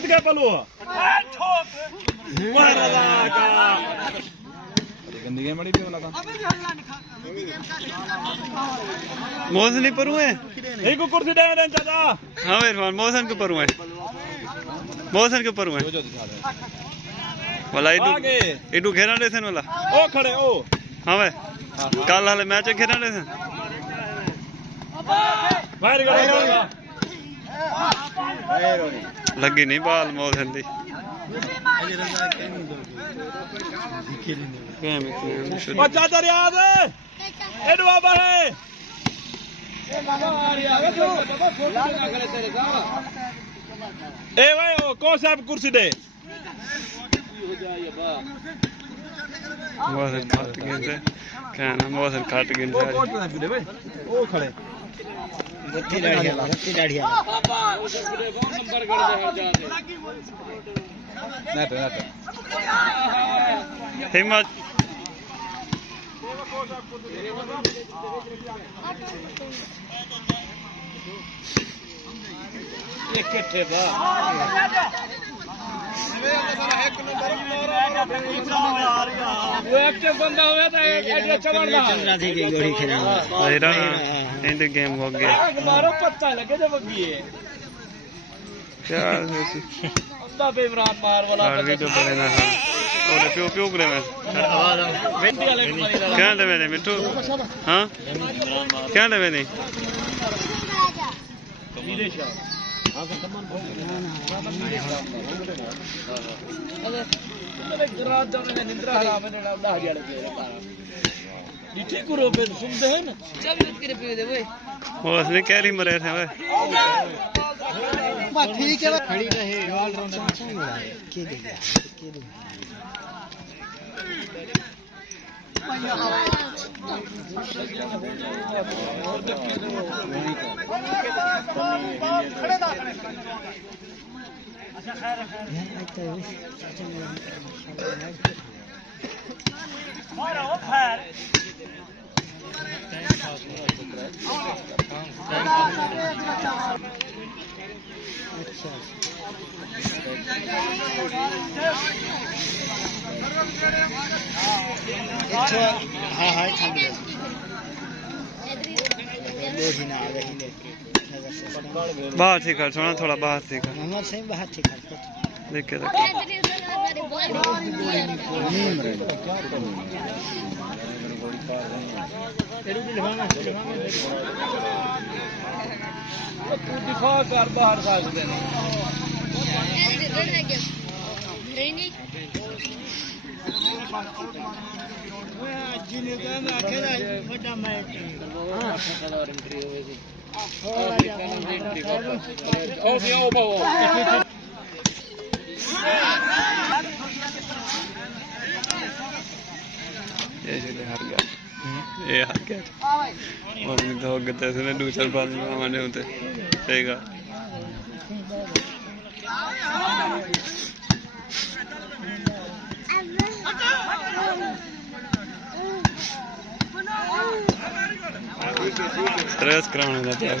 हट गए पलू गंदी गेम बड़ी वाला था मोहसन नहीं परू है एक कुर्सी दे मेरे चाचा हाँ इरफान मोहसन के परू है मोहसन के परू है वाला इडू खेलना दे सन वाला ओ खड़े ओ हाँ भाई कल हाले मैच खेलना दे सन बाहर करो लगी नहीं बाल मोहसन दी चाचा रियाज एडू बाबा है ए भाई ओ कौन सा कुर्सी दे मोहसन खाट गिन से क्या ना मोहसन खाट गिन से ओ खड़े रत्ती दाढ़िया हिम्मत वो एक्टिव बंदा हुआ था अच्छा बनना एंड गेम हो गया मारो पत्ता लगे जब ये क्या बंदा बेमरान मार वाला वीडियो बनेगा और प्यो प्यो करे मैं क्या ले मैंने मिट्टू हाँ क्या ले मैंने वो असली कैरी मरे थे भाई ठीक है खड़ी रहे हाँ हाँ बाहर से कर सोना थोड़ा बाहर से कर मोहम्मद सही बाहर ठीक है देख के दिखा कर बाहर भाग देना हार गया ये हार गया और नहीं तो गते से दूसरा बाल माने होते सही का स्ट्रेस कराने जाते हैं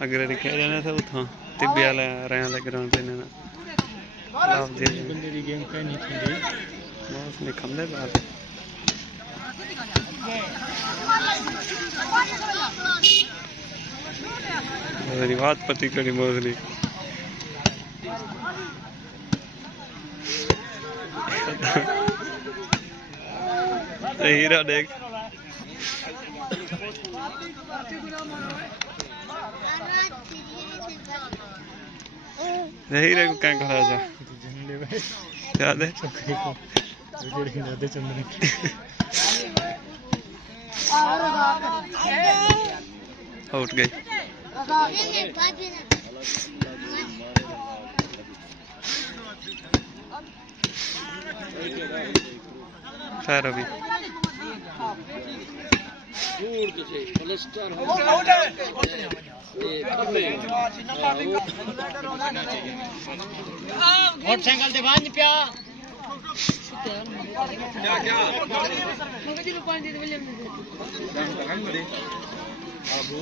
अगर दिखा जाना था उतना तिब्बी वाला रहा लग ग्राउंड पे ना लाभ दे बंदे दी गेम का नहीं थी बस ने कम दे बात मेरी बात पति करी मोजली हीरा देख हीरे को क्या करा जा क्या दे आउट गई खैर अभी दूर से प्लास्टर मोटरसाइकिल से बांध पिया क्या क्या आबू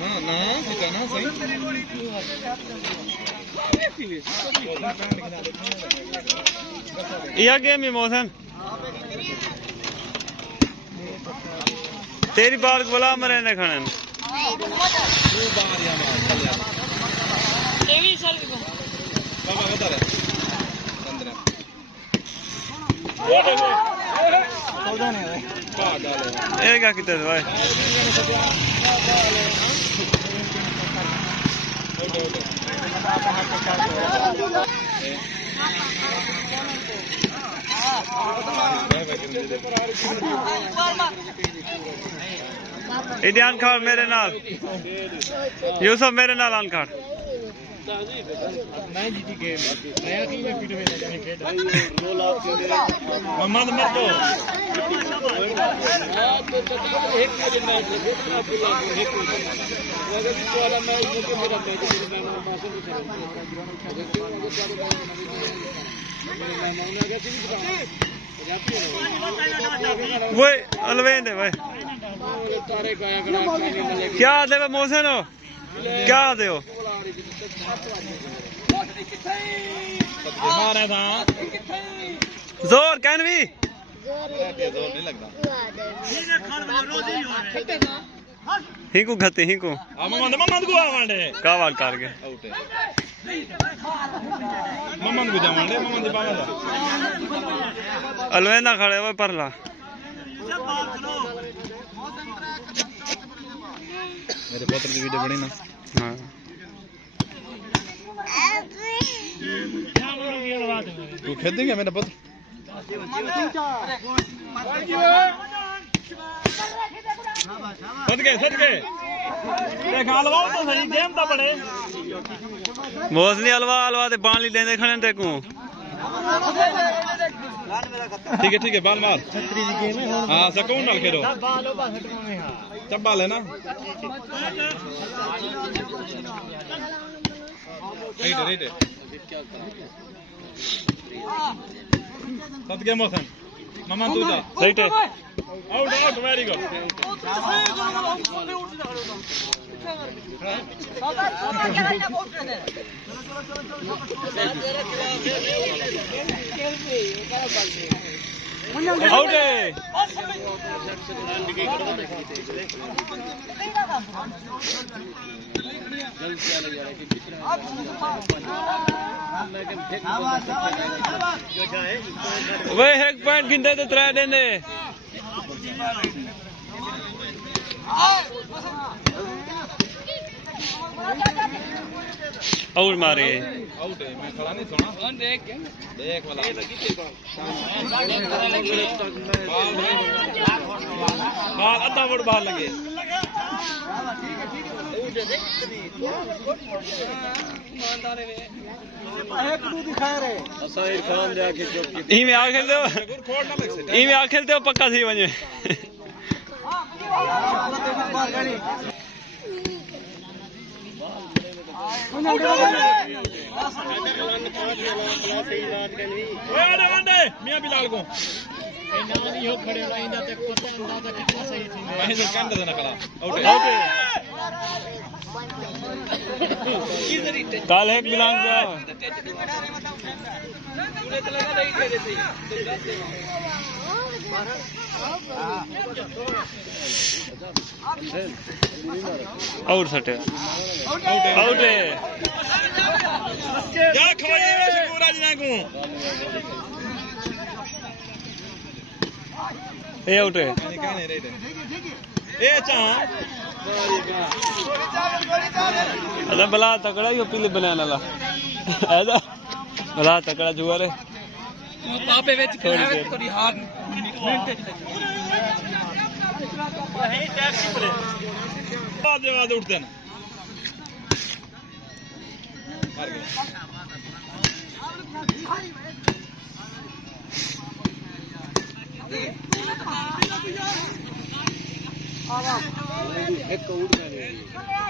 ना ना ठीक है ना सही यह गेम ही मोहसन तेरी बात बोला मरे ने खाने बाबा बता रहे ये क्या कितना भाई इडियान खाड़ मेरे नाल यूसुफ मेरे नाल आन खाड़ मैं जीती गेम नया की में पीट में जाने खेल मोहम्मद मर्दो एक मैच अगर भी वाला मैच मुझे मेरा मैच मैं मासूम वो अलवेंद है भाई क्या दे मोहसिन हो क्या दे हो जोर कैन भी जोर नहीं लगता हिंकू खाते हिंकू मम्मद को आवांडे कावाल कार के आउट है मम्मद को जावांडे मम्मद दी बागा अलवेंदा खड़े हुए परला मेरे पुत्र की वीडियो बनी ना हां तू खेल देंगे मेरा पुत्र सद गए देखा लवाओ तो सही गेम तो बड़े मोसनी अलवा अलवा ते पानी लेंदे खड़े ते को ठीक है बाल मार छतरी की गेम है हां सकून नाल खेलो बालो बा हटवा में हां चब्बा लेना राइट सद गए मोहसन मामा तू जा राइट है आउट वेरी गुड आउट है वे एक पॉइंट गिनते तो 3 देंदे आउट मारे आउट है मैं खड़ा नहीं सुना देख वाला बाल आधा फुट बाहर लगे इमे आ खेलते हो इमे आ खेलते हो पक्का थी वने मियां बिलाल को नहीं हो खड़े रहेंदा ते पता अंदाजा कितना सही थी मैं तो कंड देना खड़ा आउट काल एक बिलांग गया आउट सटे आउट है जा खवाई में पूरा जना को ए आउट है ए चा अरे बला तकड़ा ही पीले बनाने वाला ऐसा बला तकड़ा जुआ रे पापे ਵਿੱਚ थोड़ी हार मिनट यही टैक्सी पड़े बाद उठते ना मार गए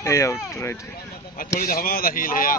ਇਹ ਆਊਟ ਰਾਈਟ ਥੋੜੀ ਹਵਾ ਦਾ ਹੀਲ ਹੈ